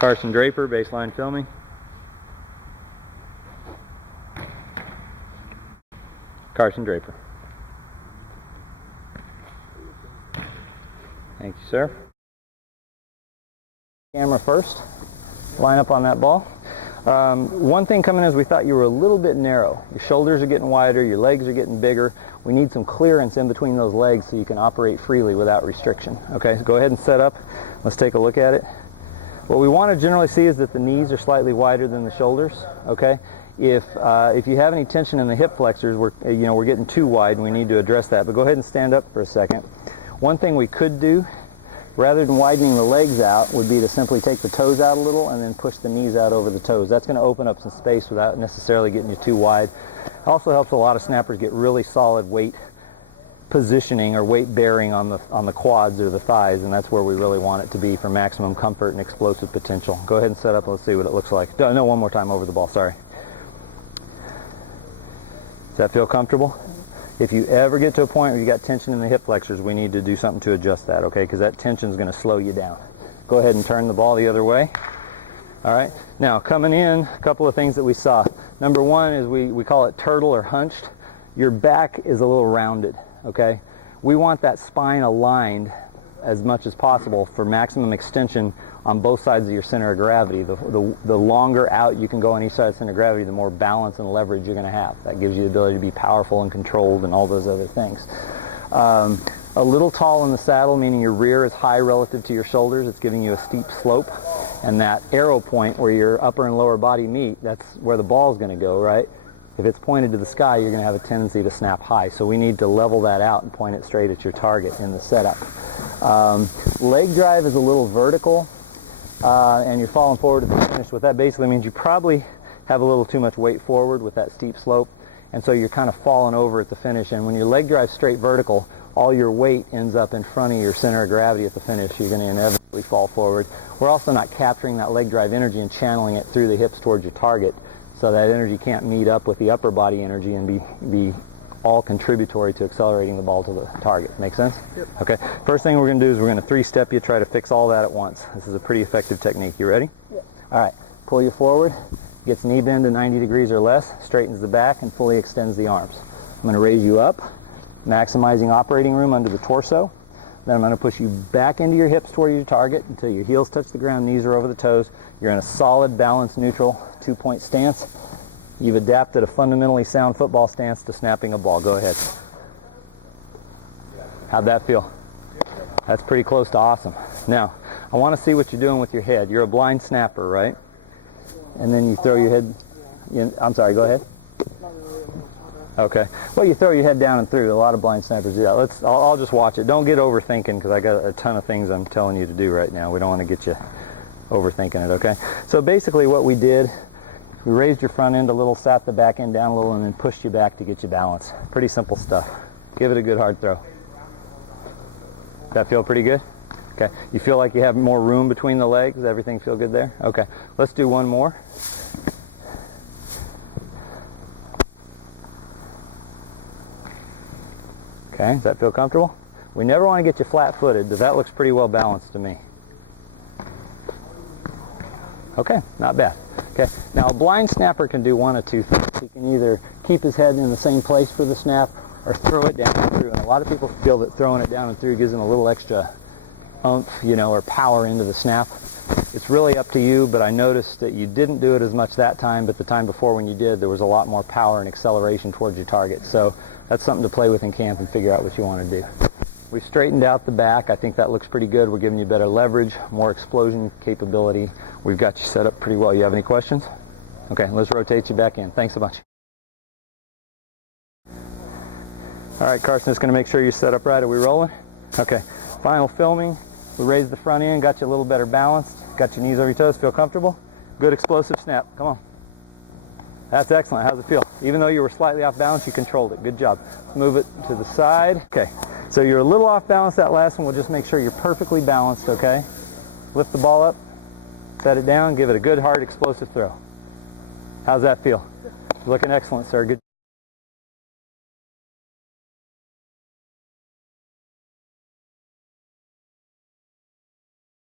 Carson Draper, baseline filming. Carson Draper. Thank you, sir. Camera first. Line up on that ball. One thing coming is we thought you were a little bit narrow. Your shoulders are getting wider, your legs are getting bigger. We need some clearance in between those legs so you can operate freely without restriction. Okay, so go ahead and set up. Let's take a look at it. What we want to generally see is that the knees are slightly wider than the shoulders. Okay, if you have any tension in the hip flexors, we're getting too wide and we need to address that. But go ahead and stand up for a second. One thing we could do, rather than widening the legs out, would be to simply take the toes out a little and then push the knees out over the toes. That's going to open up some space without necessarily getting you too wide. Also helps a lot of snappers get really solid weight positioning or weight bearing on the quads or the thighs, and that's where we really want it to be for maximum comfort and explosive potential. Go ahead and set up and let's see what it looks like. No, one more time over the ball, sorry. Does that feel comfortable? If you ever get to a point where you got tension in the hip flexors, we need to do something to adjust that, okay? Because that tension is going to slow you down. Go ahead and turn the ball the other way. All right. Now, coming in, a couple of things that we saw. Number one is we call it turtle or hunched. Your back is a little rounded, okay? We want that spine aligned as much as possible for maximum extension on both sides of your center of gravity. The longer out you can go on each side of center of gravity, the more balance and leverage you're going to have. That gives you the ability to be powerful and controlled and all those other things. A little tall in the saddle, meaning your rear is high relative to your shoulders. It's giving you a steep slope. And that arrow point where your upper and lower body meet, that's where the ball is going to go, right? If it's pointed to the sky, you're going to have a tendency to snap high. So we need to level that out and point it straight at your target in the setup. Leg drive is a little vertical, and you're falling forward at the finish. What that basically means, you probably have a little too much weight forward with that steep slope, and so you're kind of falling over at the finish. And when your leg drive's straight vertical, all your weight ends up in front of your center of gravity at the finish. You're going to inevitably fall forward. We're also not capturing that leg drive energy and channeling it through the hips towards your target, so that energy can't meet up with the upper body energy and be all contributory to accelerating the ball to the target. Make sense? Yep. Okay. First thing we're going to do is we're going to three-step you, try to fix all that at once. This is a pretty effective technique. You ready? Yep. All right. Pull you forward. Gets knee bend to 90 degrees or less. Straightens the back and fully extends the arms. I'm going to raise you up, maximizing operating room under the torso. Then I'm going to push you back into your hips toward your target until your heels touch the ground, knees are over the toes. You're in a solid, balanced, neutral, two-point stance. You've adapted a fundamentally sound football stance to snapping a ball. Go ahead. How'd that feel? That's pretty close to awesome. Now, I want to see what you're doing with your head. You're a blind snapper, right? And then you throw your head in. I'm sorry, go ahead. Okay. Well, you throw your head down and through. A lot of blind snappers do that. I'll just watch it. Don't get overthinking, because I got a ton of things I'm telling you to do right now. We don't want to get you overthinking it, okay? So basically what we did, we raised your front end a little, sat the back end down a little, and then pushed you back to get you balance. Pretty simple stuff. Give it a good hard throw. Does that feel pretty good? Okay. You feel like you have more room between the legs? Does everything feel good there? Okay. Let's do one more. Okay, does that feel comfortable? We never want to get you flat-footed, but that looks pretty well balanced to me. Okay, not bad. Okay, now a blind snapper can do one of two things. He can either keep his head in the same place for the snap or throw it down and through. And a lot of people feel that throwing it down and through gives them a little extra oomph, or power into the snap. It's really up to you, but I noticed that you didn't do it as much that time, but the time before when you did, there was a lot more power and acceleration towards your target. So that's something to play with in camp and figure out what you want to do. We've straightened out the back. I think that looks pretty good. We're giving you better leverage, more explosion capability. We've got you set up pretty well. You have any questions? Okay, let's rotate you back in. Thanks so much. All right, Carson, just going to make sure you're set up right. Are we rolling? Okay, final filming. We raised the front end, got you a little better balanced, got your knees over your toes. Feel comfortable? Good explosive snap. Come on. That's excellent. How's it feel? Even though you were slightly off balance, you controlled it. Good job. Let's move it to the side. Okay. So you're a little off balance that last one. We'll just make sure you're perfectly balanced, okay? Lift the ball up, set it down, give it a good, hard, explosive throw. How's that feel? Looking excellent, sir. Good.